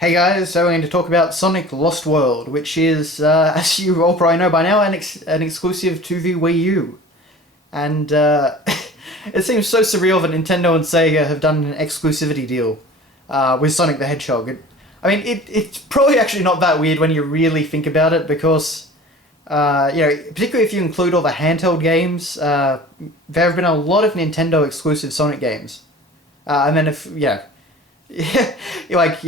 Hey guys, so we're going to talk about Sonic Lost World, which is, as you all probably know by now, an exclusive to the Wii U. And it seems so surreal that Nintendo and Sega have done an exclusivity deal with Sonic the Hedgehog. It's probably actually not that weird when you really think about it, because, particularly if you include all the handheld games, there have been a lot of Nintendo exclusive Sonic games. And then yeah, you've got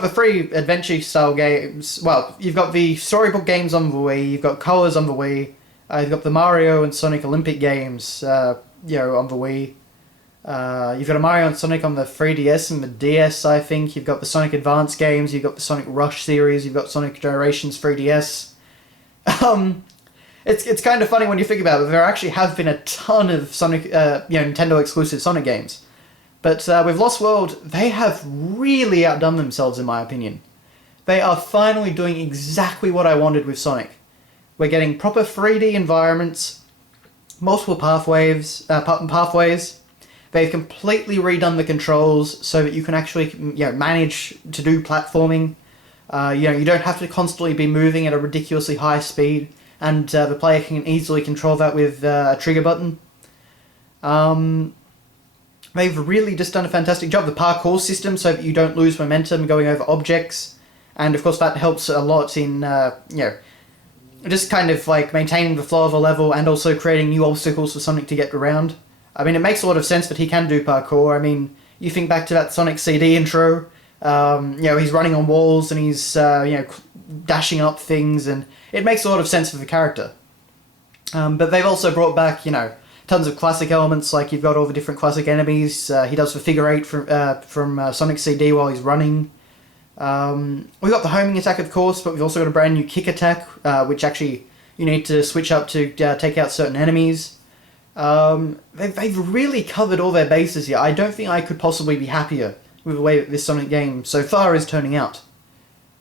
the three adventure style games. Well, you've got the storybook games on the Wii. You've got Colors on the Wii. You've got the Mario and Sonic Olympic games. On the Wii. You've got a Mario and Sonic on the 3DS and the DS. I think you've got the Sonic Advance games. You've got the Sonic Rush series. You've got Sonic Generations 3DS. It's kind of funny when you think about it. There actually have been a ton of Nintendo exclusive Sonic games. But with Lost World, they have really outdone themselves, in my opinion. They are finally doing exactly what I wanted with Sonic. We're getting proper 3D environments, multiple pathways. They've completely redone the controls so that you can actually, manage to do platforming. You don't have to constantly be moving at a ridiculously high speed, and the player can easily control that with a trigger button. They've really just done a fantastic job. The parkour system, so that you don't lose momentum going over objects. And of course that helps a lot in, just kind of like maintaining the flow of a level and also creating new obstacles for Sonic to get around. I mean, it makes a lot of sense that he can do parkour. I mean, you think back to that Sonic CD intro, he's running on walls and he's, dashing up things, and it makes a lot of sense for the character. But they've also brought back, tons of classic elements, like you've got all the different classic enemies. He does the figure eight from Sonic CD while he's running. We've got the homing attack, of course, but we've also got a brand new kick attack, which actually you need to switch up to take out certain enemies. They've really covered all their bases here. I don't think I could possibly be happier with the way that this Sonic game so far is turning out.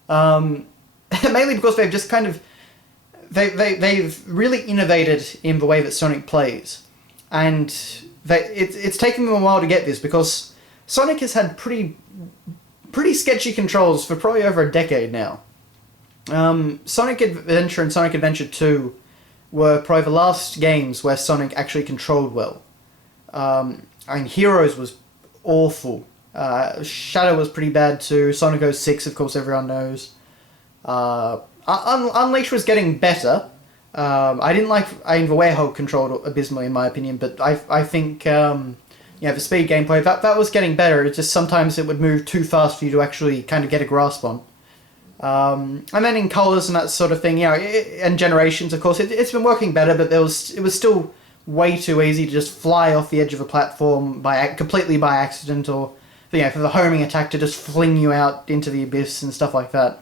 Mainly because they've just kind of... They've really innovated in the way that Sonic plays. And it's taken them a while to get this, because Sonic has had pretty sketchy controls for probably over a decade now. Sonic Adventure and Sonic Adventure 2 were probably the last games where Sonic actually controlled well. Heroes was awful. Shadow was pretty bad too. Sonic 06, of course, everyone knows. Unleash was getting better. I didn't like the Werehog controlled abysmally, in my opinion, but I think the speed gameplay that was getting better. It's just sometimes it would move too fast for you to actually kind of get a grasp on. And then in Colors and that sort of thing, and Generations, of course, it's been working better, but it was still way too easy to just fly off the edge of a platform completely by accident, or for the homing attack to just fling you out into the abyss and stuff like that.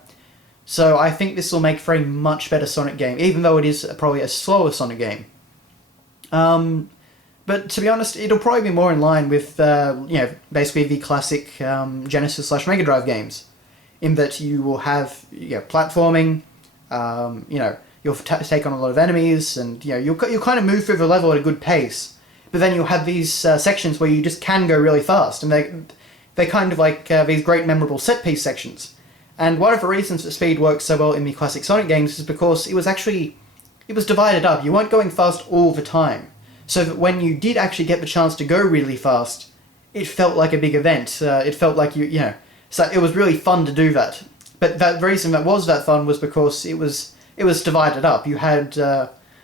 So I think this will make for a much better Sonic game, even though it is probably a slower Sonic game. But to be honest, it'll probably be more in line with, basically the classic Genesis/Mega Drive games, in that you will have platforming, you'll take on a lot of enemies, and you'll kind of move through the level at a good pace. But then you'll have these sections where you just can go really fast, and they're kind of like these great memorable set-piece sections. And one of the reasons that speed works so well in the classic Sonic games is because it was divided up. You weren't going fast all the time. So that when you did actually get the chance to go really fast, it felt like a big event. It felt like so it was really fun to do that. But the reason that was that fun was because it was divided up. You had,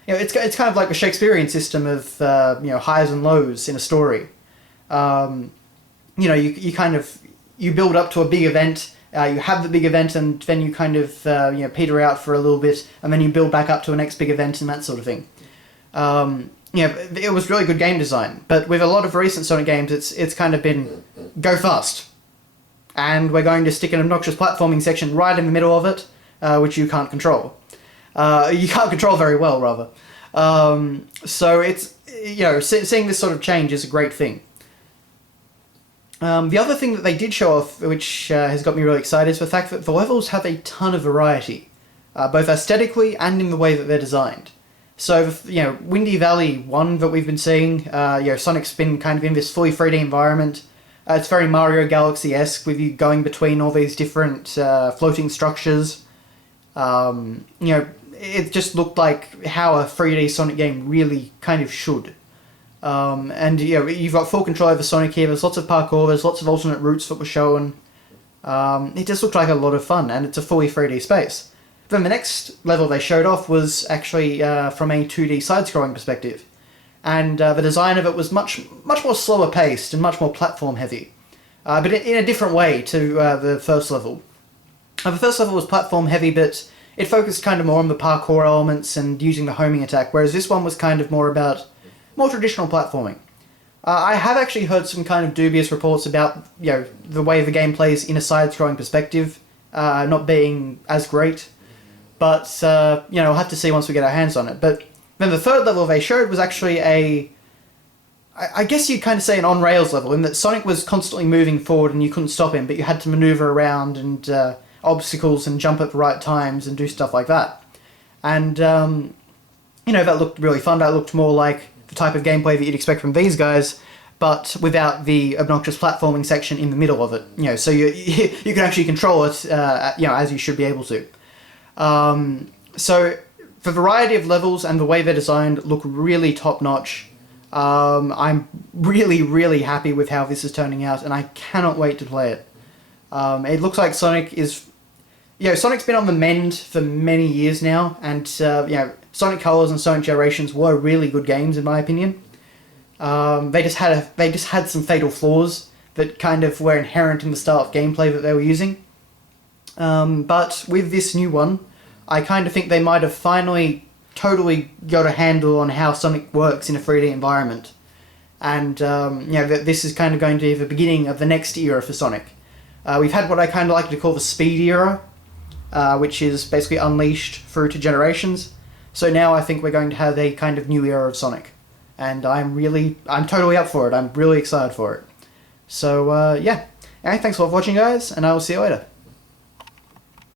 it's kind of like a Shakespearean system of, highs and lows in a story. You build up to a big event. You have the big event, and then you kind of peter out for a little bit, and then you build back up to a next big event and that sort of thing. It was really good game design. But with a lot of recent Sonic games, it's kind of been go fast, and we're going to stick an obnoxious platforming section right in the middle of it, which you can't control. You can't control very well, rather. So it's seeing this sort of change is a great thing. The other thing that they did show off, which has got me really excited, is the fact that the levels have a ton of variety, both aesthetically and in the way that they're designed. So, Windy Valley 1 that we've been seeing, Sonic's been kind of in this fully 3D environment. It's very Mario Galaxy-esque, with you going between all these different floating structures. It just looked like how a 3D Sonic game really kind of should. And you've got full control over Sonic here. There's lots of parkour. There's lots of alternate routes that were shown. It just looked like a lot of fun, and it's a fully 3D space. Then the next level they showed off was actually from a 2D side-scrolling perspective, and the design of it was much more slower paced and much more platform heavy, but in a different way to the first level. The first level was platform heavy, but it focused kind of more on the parkour elements and using the homing attack, whereas this one was kind of more about more traditional platforming. I have actually heard some kind of dubious reports about the way the game plays in a side-scrolling perspective not being as great, but we'll have to see once we get our hands on it. But then the third level they showed was actually I guess you'd kind of say an on-rails level, in that Sonic was constantly moving forward and you couldn't stop him, but you had to maneuver around and obstacles and jump at the right times and do stuff like that. And, that looked really fun. That looked more like the type of gameplay that you'd expect from these guys, but without the obnoxious platforming section in the middle of it. So you can actually control it, as you should be able to. So the variety of levels and the way they're designed look really top-notch. I'm really, really happy with how this is turning out, and I cannot wait to play it. It looks like Sonic is... Sonic's been on the mend for many years now, and, Sonic Colors and Sonic Generations were really good games, in my opinion. They just had some fatal flaws that kind of were inherent in the style of gameplay that they were using. But with this new one, I kind of think they might have finally totally got a handle on how Sonic works in a 3D environment. And, that this is kind of going to be the beginning of the next era for Sonic. We've had what I kind of like to call the Speed era, which is basically unleashed through to Generations. So now I think we're going to have a kind of new era of Sonic. And I'm totally up for it. I'm really excited for it. So, yeah. Anyway, thanks a lot for watching, guys, and I will see you later.